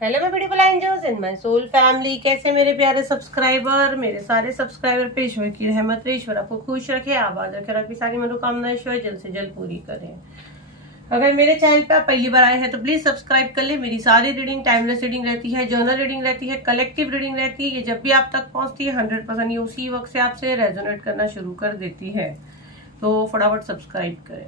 Hello मैं beautiful angels in my soul family. कैसे मेरे प्यारे सब्सक्राइबर, मेरे सारे सब्सक्राइबर पे ईश्वर की रहमत रहे, ईश्वर आपको खुश रखे, आबाद रखे और आपकी सारी मनोकामनाएं ईश्वर जल्द से जल्द पूरी करें। अगर मेरे चैनल पे आप पहली बार आए हैं तो प्लीज सब्सक्राइब कर ले। मेरी सारी रीडिंग टाइमलेस रीडिंग रहती है, जर्नल रीडिंग रहती है, कलेक्टिव रीडिंग रहती है। ये जब भी आप तक पहुंचती है 100% ये उसी वक्त से आपसे रेजोनेट करना शुरू कर देती है, तो फटाफट सब्सक्राइब करें।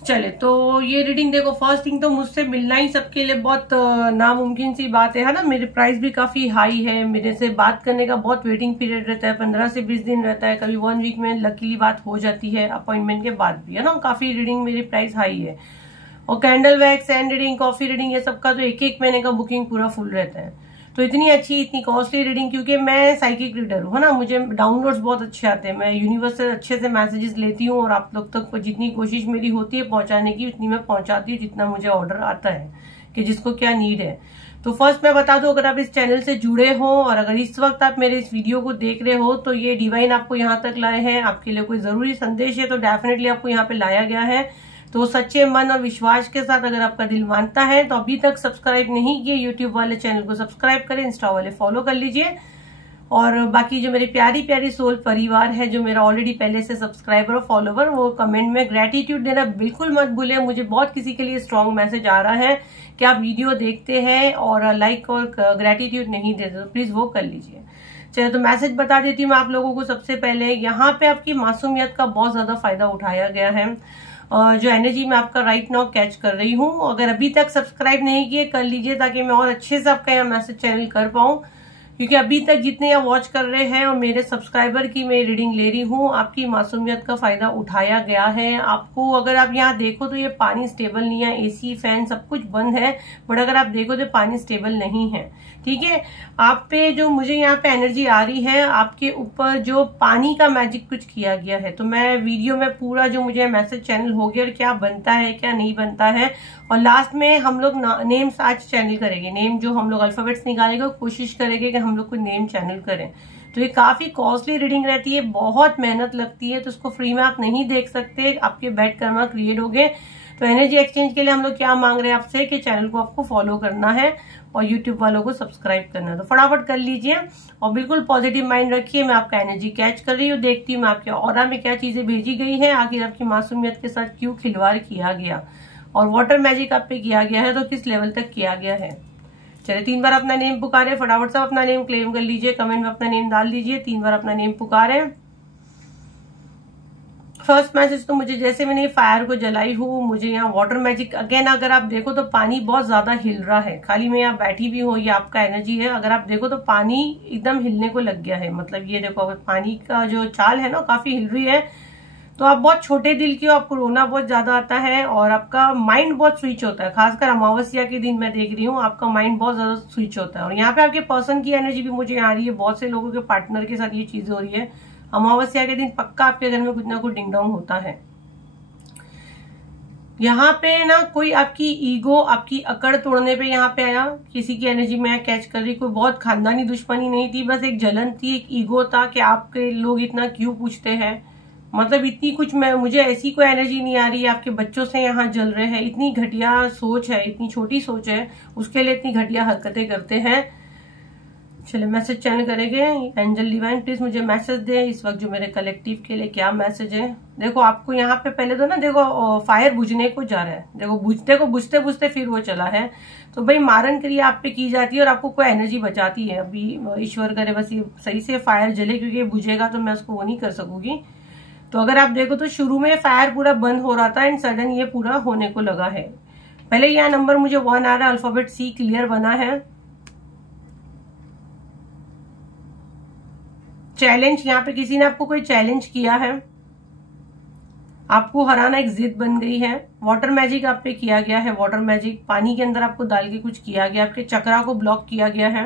चले तो ये रीडिंग देखो, फर्स्ट थिंग तो मुझसे मिलना ही सबके लिए बहुत नामुमकिन सी बात है ना। मेरे प्राइस भी काफी हाई है, मेरे से बात करने का बहुत वेटिंग पीरियड रहता है, 15 से 20 दिन रहता है, कभी 1 वीक में लकीली बात हो जाती है अपॉइंटमेंट के बाद भी, है ना। काफी रीडिंग मेरी प्राइस हाई है। और candle wax, hand reading, coffee reading, ये सबका तो एक महीने का बुकिंग पूरा फुल रहता है। तो इतनी अच्छी, इतनी कॉस्टली रीडिंग, क्योंकि मैं साइकिक रीडर हूँ, है ना। मुझे डाउनलोड्स बहुत अच्छे आते हैं, मैं यूनिवर्स से अच्छे से मैसेजेस लेती हूँ और आप लोग तक जितनी कोशिश मेरी होती है पहुंचाने की, उतनी मैं पहुंचाती हूँ जितना मुझे ऑर्डर आता है कि जिसको क्या नीड है। तो फर्स्ट मैं बता दूं, अगर आप इस चैनल से जुड़े हो और अगर इस वक्त आप मेरे इस वीडियो को देख रहे हो तो ये डिवाइन आपको यहाँ तक लाए हैं, आपके लिए कोई जरूरी संदेश है, तो डेफिनेटली आपको यहाँ पे लाया गया है। तो सच्चे मन और विश्वास के साथ अगर आपका दिल मानता है तो अभी तक सब्सक्राइब नहीं किए यूट्यूब वाले चैनल को सब्सक्राइब करें, इंस्टा वाले फॉलो कर लीजिए। और बाकी जो मेरी प्यारी प्यारी सोल परिवार है, जो मेरा ऑलरेडी पहले से सब्सक्राइबर और फॉलोवर, वो कमेंट में ग्रेटिट्यूड देना बिल्कुल मत भूले। मुझे बहुत किसी के लिए स्ट्रांग मैसेज आ रहा है कि आप वीडियो देखते हैं और लाइक और ग्रेटिट्यूड नहीं देते, तो प्लीज वो कर लीजिए। चलिए तो मैसेज बता देती हूँ मैं आप लोगों को। सबसे पहले यहाँ पे आपकी मासूमियत का बहुत ज्यादा फायदा उठाया गया है। जो एनर्जी मैं आपका राइट नाउ कैच कर रही हूँ, अगर अभी तक सब्सक्राइब नहीं किए कर लीजिए, ताकि मैं और अच्छे से आपका यहाँ मैसेज चैनल कर पाऊँ। क्योंकि अभी तक जितने आप वॉच कर रहे हैं और मेरे सब्सक्राइबर की मैं रीडिंग ले रही हूँ, आपकी मासूमियत का फायदा उठाया गया है। आपको अगर आप यहाँ देखो तो ये पानी स्टेबल नहीं है, एसी फैन सब कुछ बंद है, बट अगर आप देखो तो पानी स्टेबल नहीं है, ठीक है। आप पे जो मुझे यहाँ पे एनर्जी आ रही है, आपके ऊपर जो पानी का मैजिक कुछ किया गया है। तो मैं वीडियो में पूरा जो मुझे मैसेज चैनल हो गया और क्या बनता है क्या नहीं बनता है, और लास्ट में हम लोग नेम्स आज चैनल करेंगे। नेम जो हम लोग अल्फाबेट्स निकालेंगे, कोशिश करेंगे कि हम लोग को नेम चैनल करें। तो ये काफी कॉस्टली रीडिंग रहती है, बहुत मेहनत लगती है, तो उसको फ्री में आप नहीं देख सकते, आपके बैड कर्मा क्रिएट हो गए। तो एनर्जी एक्सचेंज के लिए हम लोग क्या मांग रहे हैं आपसे कि चैनल को आपको फॉलो करना है और यूट्यूब वालों को सब्सक्राइब करना है, तो फटाफट कर लीजिए। और बिल्कुल पॉजिटिव माइंड रखिए, मैं आपका एनर्जी कैच कर रही हूँ, देखती हूँ मैं आपके ऑरा में क्या चीजें भेजी गई है, आखिर आपकी मासूमियत के साथ क्यों खिलवाड़ किया गया, और वाटर मैजिक आप पे किया गया है तो किस लेवल तक किया गया है। चलिए 3 बार अपना नेम पुकारे, फटाफट सब अपना नेम क्लेम कर लीजिए, कमेंट में अपना नेम डाल दीजिए, 3 बार अपना नेम पुकारे। फर्स्ट मैसेज तो मुझे, जैसे मैंने फायर को जलाई हूँ, मुझे यहाँ वाटर मैजिक अगेन, अगर आप देखो तो पानी बहुत ज्यादा हिल रहा है, खाली मैं यहाँ बैठी भी हूँ, ये आपका एनर्जी है। अगर आप देखो तो पानी एकदम हिलने को लग गया है, मतलब ये देखो अगर पानी का जो चाल है ना काफी हिल रही है। तो आप बहुत छोटे दिल की हो, आपको रोना बहुत ज्यादा आता है और आपका माइंड बहुत स्विच होता है, खासकर अमावस्या के दिन मैं देख रही हूँ आपका माइंड बहुत ज्यादा स्विच होता है। और यहाँ पे आपके पर्सन की एनर्जी भी मुझे आ रही है, बहुत से लोगों के पार्टनर के साथ ये चीज हो रही है। अमावस्या के दिन पक्का आपके घर में कुछ ना कुछ डिंग डोंग होता है। यहाँ पे ना कोई आपकी ईगो, आपकी अकड़ तोड़ने पे यहाँ पे आया, किसी की एनर्जी में कैच कर रही। कोई बहुत खानदानी दुश्मनी नहीं थी, बस एक जलन थी, एक ईगो था कि आपके लोग इतना क्यों पूछते हैं, मतलब इतनी कुछ मुझे ऐसी कोई एनर्जी नहीं आ रही है। आपके बच्चों से यहाँ जल रहे हैं, इतनी घटिया सोच है, इतनी छोटी सोच है, उसके लिए इतनी घटिया हरकतें करते हैं। चलिए मैसेज चैनल करेंगे। एंजल डिवाइन प्लीज मुझे मैसेज दे इस वक्त, जो मेरे कलेक्टिव के लिए क्या मैसेज है। देखो आपको यहाँ पे पहले तो ना देखो फायर बुझने को जा रहा है, देखो बुझते बुझते फिर वो चला है। तो भाई मारन क्रिया आप पे की जाती है और आपको कोई एनर्जी बचाती है। अभी ईश्वर करे बस ये सही से फायर जले, क्योंकि बुझेगा तो मैं उसको वो नहीं कर सकूंगी। तो अगर आप देखो तो शुरू में फायर पूरा बंद हो रहा था एंड सडन ये पूरा होने को लगा है। पहले यह नंबर मुझे 1 आ रहा है, अल्फाबेट सी क्लियर बना है। चैलेंज, यहाँ पे किसी ने आपको कोई चैलेंज किया है, आपको हराना एक जिद बन गई है। वाटर मैजिक आप पे किया गया है, वाटर मैजिक पानी के अंदर आपको डाल के कुछ किया गया, आपके चक्रा को ब्लॉक किया गया है।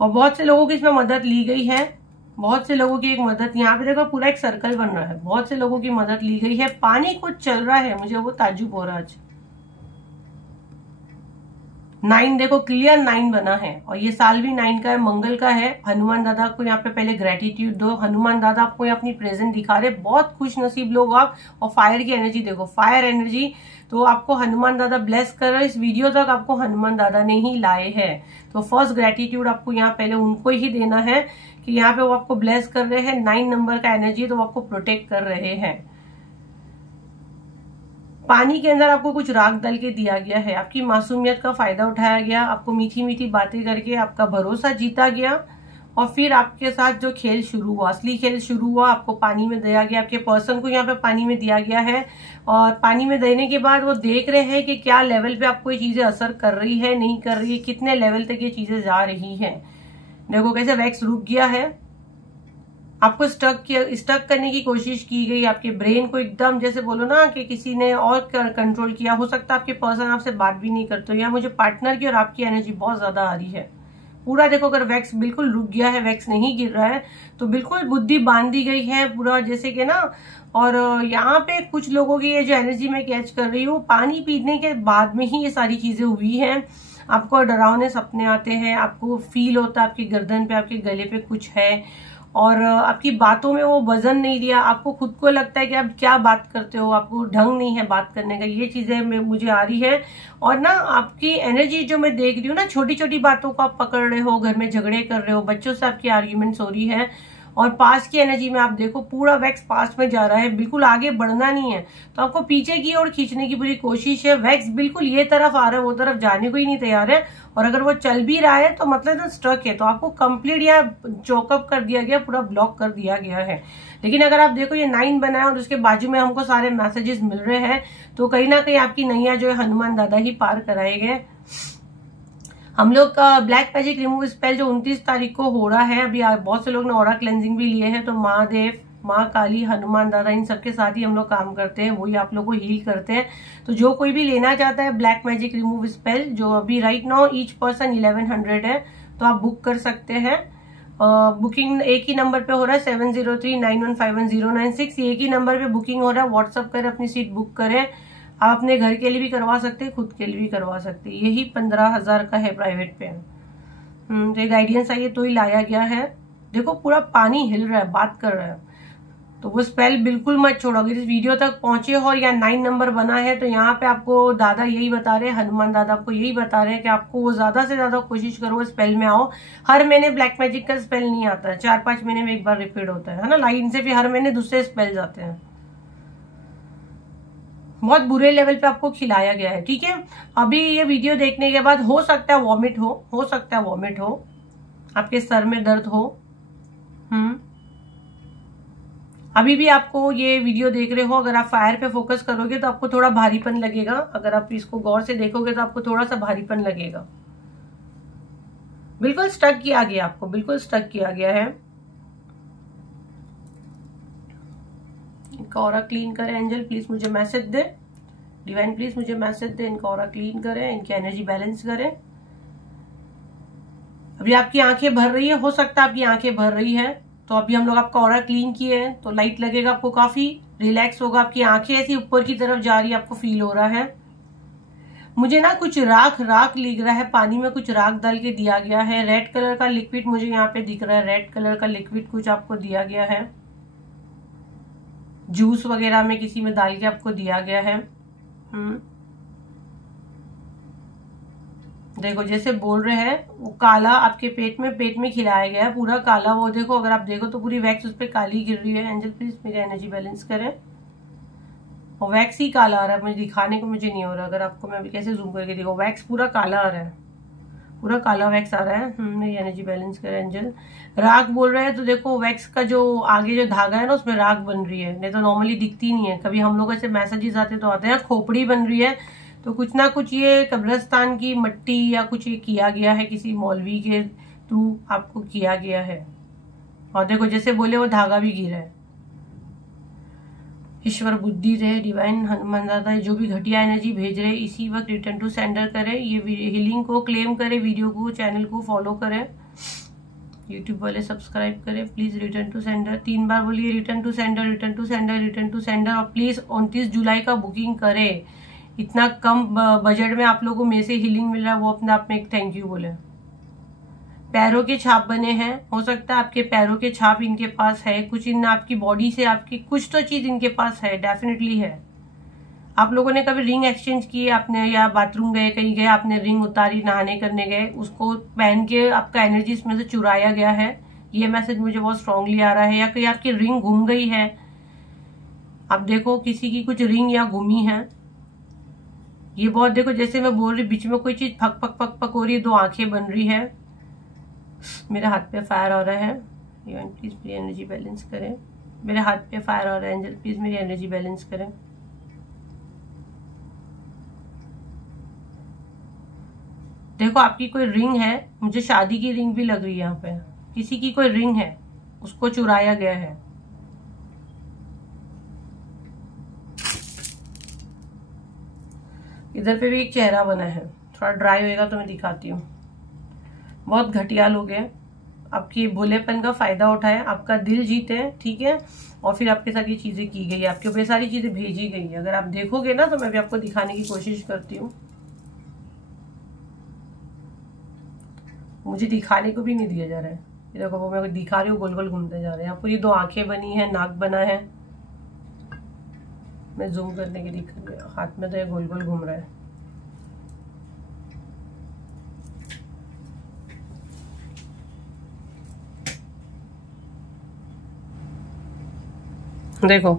और बहुत से लोगों की इसमें मदद ली गई है, बहुत से लोगों की एक मदद, यहाँ पे देखो पूरा एक सर्कल बन रहा है, बहुत से लोगों की मदद ली गई है। पानी कुछ चल रहा है, मुझे वो ताज्जुब हो रहा है। 9 देखो क्लियर 9 बना है और ये साल भी 9 का है, मंगल का है। हनुमान दादा को यहाँ पे पहले ग्रेटिट्यूड दो। हनुमान दादा आपको यहाँ अपनी प्रेजेंट दिखा रहे, बहुत खुश नसीब लोग आप। और फायर की एनर्जी देखो, फायर एनर्जी, तो आपको हनुमान दादा ब्लेस कर रहे। इस वीडियो तक आपको हनुमान दादा ने ही लाए हैं। तो फर्स्ट ग्रेटिट्यूड आपको यहाँ पहले उनको ही देना है कि यहाँ पे वो आपको ब्लेस कर रहे हैं। 9 नंबर का एनर्जी, तो वो आपको प्रोटेक्ट कर रहे हैं। पानी के अंदर आपको कुछ राग डाल के दिया गया है। आपकी मासूमियत का फायदा उठाया गया, आपको मीठी मीठी बातें करके आपका भरोसा जीता गया और फिर आपके साथ जो खेल शुरू हुआ, असली खेल शुरू हुआ, आपको पानी में दिया गया। आपके पर्सन को यहाँ पे पानी में दिया गया है और पानी में देने के बाद वो देख रहे हैं कि क्या लेवल पे आपको ये चीजें असर कर रही है, नहीं कर रही है, कितने लेवल तक ये चीजें जा रही है। देखो कैसे वैक्स रुक गया है, आपको स्टक करने की कोशिश की गई। आपके ब्रेन को एकदम जैसे बोलो ना कि किसी ने और कंट्रोल किया। हो सकता है आपके पर्सन आपसे बात भी नहीं करते। यहाँ मुझे पार्टनर की और आपकी एनर्जी बहुत ज्यादा आ रही है। पूरा देखो, अगर वैक्स बिल्कुल रुक गया है, वैक्स नहीं गिर रहा है, तो बिल्कुल बुद्धि बांध दी गई है पूरा, जैसे कि ना। और यहाँ पे कुछ लोगों की ये जो एनर्जी मैं कैच कर रही हूँ, पानी पीने के बाद में ही ये सारी चीजें हुई हैं। आपको डरावने सपने आते हैं, आपको फील होता है आपकी गर्दन पे, आपके गले पे कुछ है और आपकी बातों में वो वजन नहीं लिया। आपको खुद को लगता है कि आप क्या बात करते हो, आपको ढंग नहीं है बात करने का। ये चीजें मुझे आ रही है। और ना आपकी एनर्जी जो मैं देख रही हूँ ना, छोटी छोटी बातों को आप पकड़ रहे हो, घर में झगड़े कर रहे हो, बच्चों से आपकी आर्ग्यूमेंट्स हो रही है। और पास्ट की एनर्जी में आप देखो, पूरा वैक्स पास्ट में जा रहा है, बिल्कुल आगे बढ़ना नहीं है। तो आपको पीछे की ओर खींचने की पूरी कोशिश है। वैक्स बिल्कुल ये तरफ आ रहा है, वो तरफ जाने को ही नहीं तैयार है। और अगर वो चल भी रहा है तो मतलब तो स्ट्रक है, तो आपको कंप्लीट या चौकअप कर दिया गया, पूरा ब्लॉक कर दिया गया है। लेकिन अगर आप देखो ये 9 बना है और उसके बाजू में हमको सारे मैसेजेस मिल रहे हैं, तो कहीं ना कहीं आपकी नैया जो है हनुमान दादा ही पार कराएंगे। हम लोग का ब्लैक मैजिक रिमूव स्पेल जो 29 तारीख को हो रहा है, अभी बहुत से लोग ने ऑरा क्लेंजिंग भी लिए हैं। तो महादेव, माँ काली, हनुमान दादा, इन सबके साथ ही हम लोग काम करते हैं, वही आप लोग को हील करते हैं। तो जो कोई भी लेना चाहता है ब्लैक मैजिक रिमूव स्पेल, जो अभी राइट नाउ ईच पर्सन 1100 है, तो आप बुक कर सकते हैं। बुकिंग एक ही नंबर पे हो रहा है, 7039151096। एक ही नंबर पे बुकिंग हो रहा है। व्हाट्सअप करें, अपनी सीट बुक करें। आप अपने घर के लिए भी करवा सकते हैं, खुद के लिए भी करवा सकते हैं। यही 15,000 का है प्राइवेट पे। तो गाइडेंस आई है तो ही लाया गया है। देखो पूरा पानी हिल रहा है, बात कर रहा है। तो वो स्पेल बिल्कुल मत छोड़ो। अगर इस वीडियो तक पहुंचे हो या 9 नंबर बना है, तो यहाँ पे आपको दादा यही बता रहे हैं, हनुमान दादा आपको यही बता रहे हैं कि आपको वो ज्यादा से ज्यादा कोशिश करो स्पेल में आओ। हर महीने ब्लैक मैजिक का स्पेल नहीं आता है, 4-5 महीने में एक बार रिपीट होता है ना, लाइन से। फिर हर महीने दूसरे स्पेल जाते हैं। बहुत बुरे लेवल पे आपको खिलाया गया है, ठीक है। अभी ये वीडियो देखने के बाद हो सकता है वॉमिट हो सकता है वॉमिट हो, आपके सर में दर्द हो। अभी भी आपको ये वीडियो देख रहे हो, अगर आप फायर पे फोकस करोगे तो आपको थोड़ा भारीपन लगेगा। अगर आप इसको गौर से देखोगे तो आपको थोड़ा सा भारीपन लगेगा। बिल्कुल स्टक किया गया, आपको बिल्कुल स्टक किया गया है। इनका ऑरा क्लीन करें। एंजल प्लीज मुझे मैसेज दे, डिवाइन प्लीज मुझे मैसेज दे। इनका ऑरा क्लीन करें, इनकी एनर्जी बैलेंस करें। अभी आपकी आंखें भर रही है, हो सकता है आपकी आंखें भर रही है, तो अभी हम लोग आपका ऑरा क्लीन किए हैं तो लाइट लगेगा, आपको काफी रिलैक्स होगा। आपकी आंखें ऐसी ऊपर की तरफ जा रही है, आपको फील हो रहा है। मुझे ना कुछ राख लिख रहा है, पानी में कुछ राख डाल के दिया गया है। रेड कलर का लिक्विड मुझे यहाँ पे दिख रहा है, रेड कलर का लिक्विड कुछ आपको दिया गया है। जूस वगैरह में किसी में डाल के आपको दिया गया है। देखो जैसे बोल रहे हैं, वो काला आपके पेट में खिलाया गया है, पूरा काला। वो देखो, अगर आप देखो तो पूरी वैक्स उस पर काली गिर रही है। एंजल प्लीज मेरी एनर्जी बैलेंस करें। और वैक्स ही काला आ रहा है, मुझे दिखाने को मुझे नहीं हो रहा। अगर आपको मैं अभी कैसे जूम करके देखो, वैक्स पूरा काला आ रहा है, पूरा काला वैक्स आ रहा है। मेरी एनर्जी बैलेंस करें। एंजल राख बोल रहे हैं, तो देखो वैक्स का जो आगे जो धागा है ना, उसमें राख बन रही है, नहीं तो नॉर्मली दिखती नहीं है। कभी हम लोग ऐसे मैसेजेस आते तो आते हैं खोपड़ी बन रही है, तो कुछ ना कुछ ये कब्रिस्तान की मट्टी या कुछ ये किया गया है, किसी मौलवी के थ्रू आपको किया गया है। और देखो जैसे बोले वो धागा भी गिरा है। ईश्वर बुद्धि रहे, डिवाइन हनुमान दादा जो भी घटिया एनर्जी भेज रहे इसी वक्त रिटर्न टू सेंडर करें। ये हीलिंग को क्लेम करें, वीडियो को, चैनल को फॉलो करें, यूट्यूब वाले सब्सक्राइब करें। प्लीज रिटर्न टू सेंडर 3 बार बोलिए, return to sender, return to sender, return to sender. और प्लीज 29 जुलाई का बुकिंग करें। इतना कम बजट में आप लोगों को मेरे से हीलिंग मिल रहा है, वो अपने आप में एक थैंक यू बोले। पैरों के छाप बने हैं, हो सकता है आपके पैरों के छाप इनके पास है, कुछ इन आपकी बॉडी से आपकी कुछ तो चीज इनके पास है, डेफिनेटली है। आप लोगों ने कभी रिंग एक्सचेंज किए आपने, या बाथरूम गए, कहीं गए, आपने रिंग उतारी, नहाने करने गए, उसको पहन के आपका एनर्जी इसमें से चुराया गया है, ये मैसेज मुझे बहुत स्ट्रांगली आ रहा है। या कहीं आपकी रिंग घूम गई है, आप देखो किसी की कुछ रिंग या घूमी है, ये बहुत देखो जैसे मैं बोल रही बीच में कोई चीज फक पक पक पक हो रही है, दो आंखें बन रही है, मेरे हाथ पे फायर हो रहा है। प्लीज मेरी एनर्जी बैलेंस करें, मेरे हाथ पे फायर हो रहा है एंजल, प्लीज मेरी एनर्जी बैलेंस करें। देखो आपकी कोई रिंग है, मुझे शादी की रिंग भी लग रही है, यहाँ पे किसी की कोई रिंग है, उसको चुराया गया है। इधर पे भी एक चेहरा बना है, थोड़ा ड्राई होएगा तो मैं दिखाती हूँ। बहुत घटिया लोग हैं, आपकी भोलेपन का फायदा उठाए, आपका दिल जीते, ठीक है, और फिर आपके साथ ये चीजें की गई है, आपके ऊपर सारी चीजें भेजी गई है। अगर आप देखोगे ना तो मैं भी आपको दिखाने की कोशिश करती हूँ, मुझे दिखाने को भी नहीं दिया जा रहा है। ये देखो वो मैं दिखा रही हूँ, गोल गोल घूमते जा रहे हैं, पूरी दो आंखें बनी है, नाक बना है, मैं जूम करने के दिखा रही हूँ, हाथ में तो ये गोल गोल घूम रहा है। देखो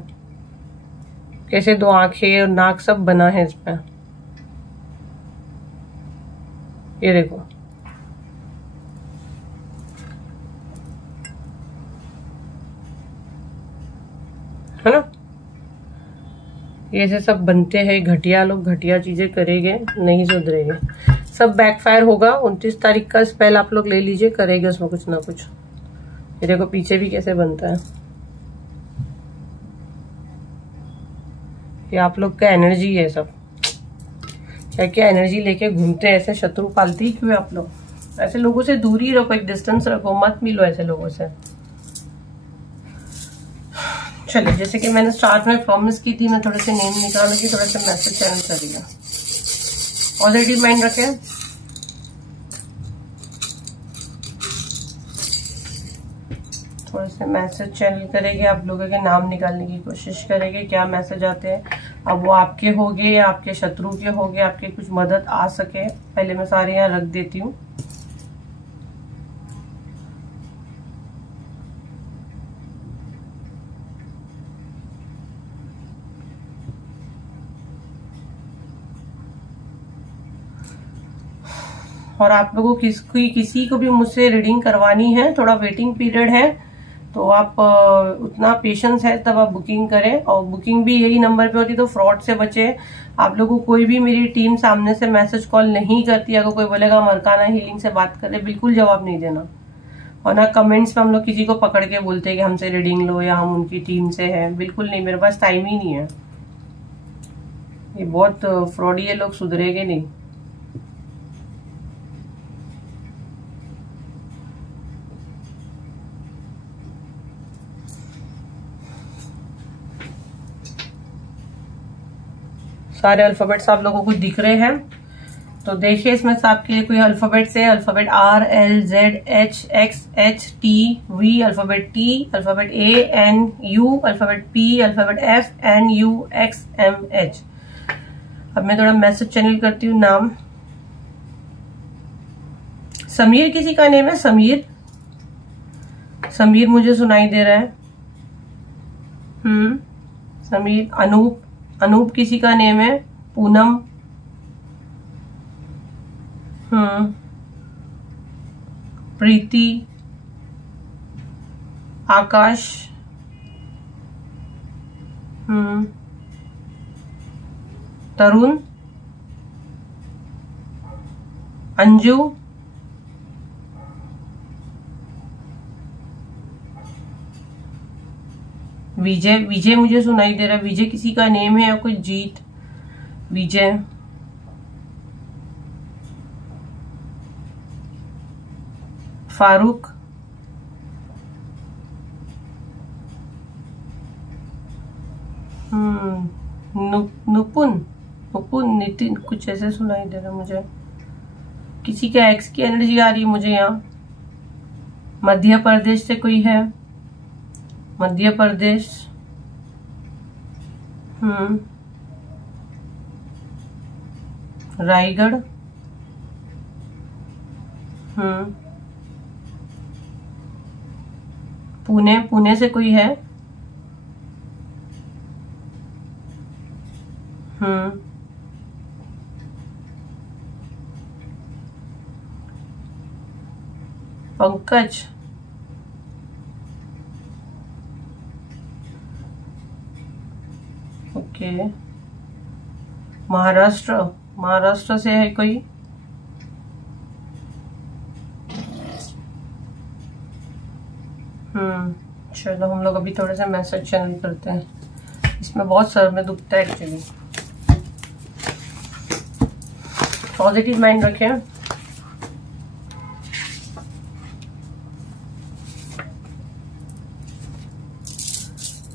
कैसे दो आंखें और नाक सब बना है इसमें, ये देखो, है ना, ये से सब बनते हैं घटिया लोग, घटिया चीजें करेंगे, नहीं सुधरेंगे, सब बैकफायर होगा। 29 तारीख का स्पेल आप लोग ले लीजिए, करेगा उसमें कुछ ना कुछ। ये देखो पीछे भी कैसे बनता है, ये आप लोग का एनर्जी है सब, क्या क्या एनर्जी लेके घूमते हैं, ऐसे शत्रु पालती ही क्यों आप लोग? ऐसे लोगों से दूरी रखो, एक डिस्टेंस रखो, मत मिलो ऐसे लोगों से। चलिए, जैसे कि मैंने स्टार्ट में प्रॉमिस की थी, मैं थोड़े से नेम निकालूंगी, थोड़ा सा मैसेज चैनल करिएगा, ऑलरेडी माइंड रखें। थोड़े से मैसेज चैनल करेंगे, आप लोगों के नाम निकालने की कोशिश करेंगे, क्या मैसेज आते हैं। अब वो आपके होंगे या आपके शत्रु के होंगे, आपके कुछ मदद आ सके। पहले मैं सारे यहाँ रख देती हूँ। और आप लोगों को किसी को भी मुझसे रीडिंग करवानी है, थोड़ा वेटिंग पीरियड है, तो आप उतना पेशेंस है तब आप बुकिंग करें। और बुकिंग भी यही नंबर पे होती है, तो फ्रॉड से बचे। आप लोगों को कोई भी मेरी टीम सामने से मैसेज कॉल नहीं करती। अगर कोई बोलेगा हम अरकाना हीलिंग से बात कर रहे, बिल्कुल जवाब नहीं देना। और ना कमेंट्स में हम लोग किसी को पकड़ के बोलते हैं कि हमसे रीडिंग लो या हम उनकी टीम से हैं, बिल्कुल नहीं, मेरे पास टाइम ही नहीं है। ये बहुत फ्रॉडी है, लोग सुधरेंगे नहीं। सारे अल्फाबेट्स आप लोगों को दिख रहे हैं, तो देखिए इसमें से आपके लिए कोई अल्फाबेट्स है। Alphabet R L Z H X H T V, alphabet T, alphabet A N U, alphabet P, alphabet F N U X M H। अब मैं थोड़ा मैसेज चैनल करती हूँ। नाम समीर किसी का नेम है, समीर, समीर मुझे सुनाई दे रहा है। समीर। अनूप, अनूप किसी का नेम है। पूनम, प्रीति, आकाश, तरुण, अंजू, विजय, विजय मुझे सुनाई दे रहा है। विजय किसी का नेम है या कोई जीत, विजय। फारूक, नुपुन, पप्पू नितिन कुछ ऐसे सुनाई दे रहा मुझे। किसी के एक्स की एनर्जी आ रही है मुझे यहाँ। मध्य प्रदेश से कोई है, मध्य प्रदेश। रायगढ़। पुणे, पुणे से कोई है। पंकज। ओके। महाराष्ट्र, महाराष्ट्र से है कोई। चलो हम लोग अभी थोड़े से मैसेज चैनल करते हैं। इसमें बहुत सर में दुखता है एक्चुअली। पॉजिटिव माइंड रखें।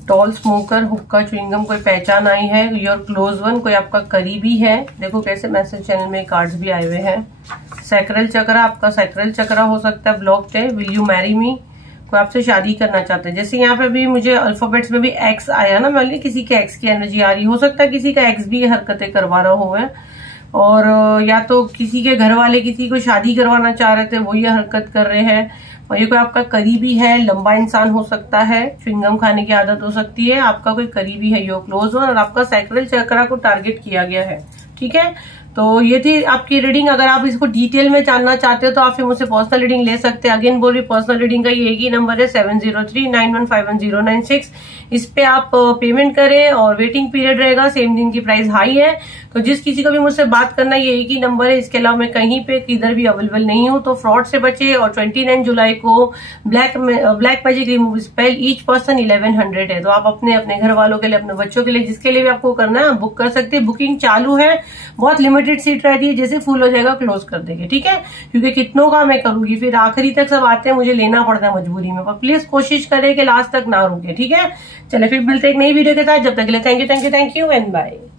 टॉल स्मोकर, हुक्का, च्युइंगम, कोई पहचान आई है। योर क्लोज वन, कोई आपका करीबी है। देखो कैसे मैसेज चैनल में कार्ड्स भी आए हुए हैं। सैक्रल चक्र, आपका सैक्रल चक्र हो सकता है ब्लॉक्ड है। विल यू मैरी मी, कोई आपसे शादी करना चाहते हैं। जैसे यहाँ पे भी मुझे अल्फाबेट्स में भी एक्स आया ना, मान ली किसी के एक्स की एनर्जी आ रही हो सकता है, किसी का एक्स भी हरकतें करवा रहा हो है, और या तो किसी के घर वाले किसी को शादी करवाना चाह रहे थे, वो ये हरकत कर रहे हैं। और ये कोई आपका करीबी है, लंबा इंसान हो सकता है, च्युइंगम खाने की आदत हो सकती है, आपका कोई करीबी है योर क्लोज वन, और आपका सैक्रल चक्र को टारगेट किया गया है। ठीक है, तो ये थी आपकी रीडिंग। अगर आप इसको डिटेल में जानना चाहते हो तो आप फिर मुझसे पर्सनल रीडिंग ले सकते हैं। अगेन बोल रही, पर्सनल रीडिंग का ये एक ही नंबर है 7039151096। इस पे आप पेमेंट करें और वेटिंग पीरियड रहेगा। सेम दिन की प्राइस हाई है, तो जिस किसी को भी मुझसे बात करना ये एक ही नंबर है। इसके अलावा मैं कहीं पे किधर भी अवेलेबल नहीं हूँ, तो फ्रॉड से बचे। और 29 जुलाई को black magic remove spell, each person 1100 है। तो आप अपने अपने घर वालों के लिए, अपने बच्चों के लिए, जिसके लिए भी आपको करना है बुक कर सकते हैं। बुकिंग चालू है, बहुत लिमिटेड सीट रहती है, जैसे फुल हो जाएगा क्लोज कर देंगे। ठीक है, क्योंकि कितनों का मैं करूंगी, फिर आखिरी तक सब आते हैं, मुझे लेना पड़ता है मजबूरी में। पर प्लीज कोशिश करें कि लास्ट तक ना रुके। ठीक है, चले फिर मिलते एक नई वीडियो के साथ। जब तक के लिए थैंक यू एंड बाय।